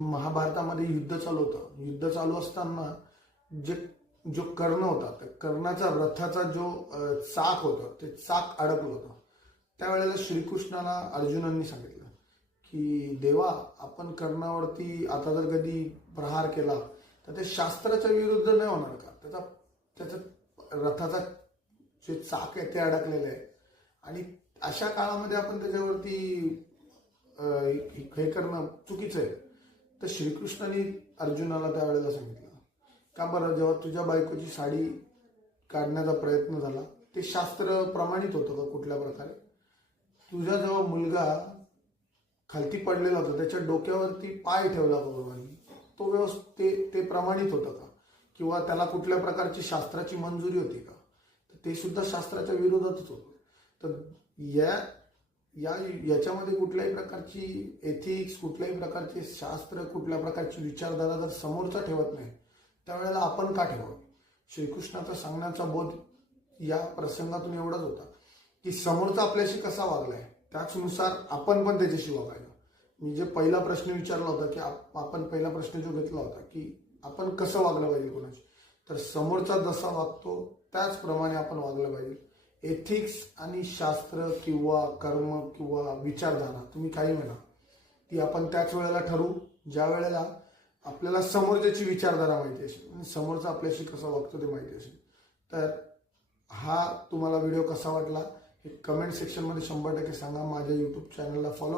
महाभारतामध्ये युद्ध चालू होतं. युद्ध चालू असताना जे जो कर्ण होता, त्या कर्णाचा रथाचा जो चाक होतं ते चाक अडकलं होतं. त्यावेळेला श्रीकृष्णाला अर्जुनांनी सांगितलं की देवा, आपण कर्णावरती आता जर कधी प्रहार केला तर ते शास्त्राच्या विरुद्ध नाही होणार का? त्याचा रथाचा जे चाक आहे ते अडकलेलं आहे आणि अशा काळामध्ये आपण त्याच्यावरती हे करणं चुकीचं आहे. तर श्रीकृष्णाने अर्जुनाला त्यावेळेला सांगितलं, का बरं, जेव्हा तुझ्या बायकोची साडी काढण्याचा प्रयत्न झाला ते शास्त्र प्रमाणित होतं का कुठल्या प्रकारे? तुझा जेव्हा मुलगा खालती पडलेला होता त्याच्या डोक्यावरती पाय ठेवला भगवानी, तो व्यवस्थित ते प्रमाणित होतं का? किंवा त्याला कुठल्या प्रकारची शास्त्राची मंजुरी होती का? तर ते सुद्धा शास्त्राच्या विरोधातच होतं. तर याच्यामध्ये कुठल्याही प्रकारची एथिक्स, कुठल्याही प्रकारचे शास्त्र, कुठल्या प्रकारची विचारधारा जर समोरचा ठेवत नाही त्यावेळेला आपण का ठेवावं? श्रीकृष्णाचा सांगण्याचा बोध या प्रसंगातून एवढाच होता की समोरचा आपल्याशी कसा वागलाय त्याचनुसार आपण पण त्याच्याशी वागायला. मी जे पहिला प्रश्न विचारला होता की आपण पहिला प्रश्न जो घेतला होता की आपण कसं वागलं पाहिजे कोणाशी, तर समोरचा जसा वागतो त्याचप्रमाणे आपण वागलं पाहिजे. एथिक्स आणि शास्त्र किंवा कर्म किंवा विचारधारा, तुम्ही काही म्हणा, ती आपण त्याच वेळेला ठरवू ज्या वेळेला आपल्याला समोरच्याची विचारधारा माहिती असेल आणि समोरचा आपल्याशी कसा वागतो ते माहिती असेल. तर हा तुम्हाला व्हिडिओ कसा वाटला हे कमेंट सेक्शनमध्ये 100% सांगा. माझ्या यूट्यूब चॅनलला फॉलो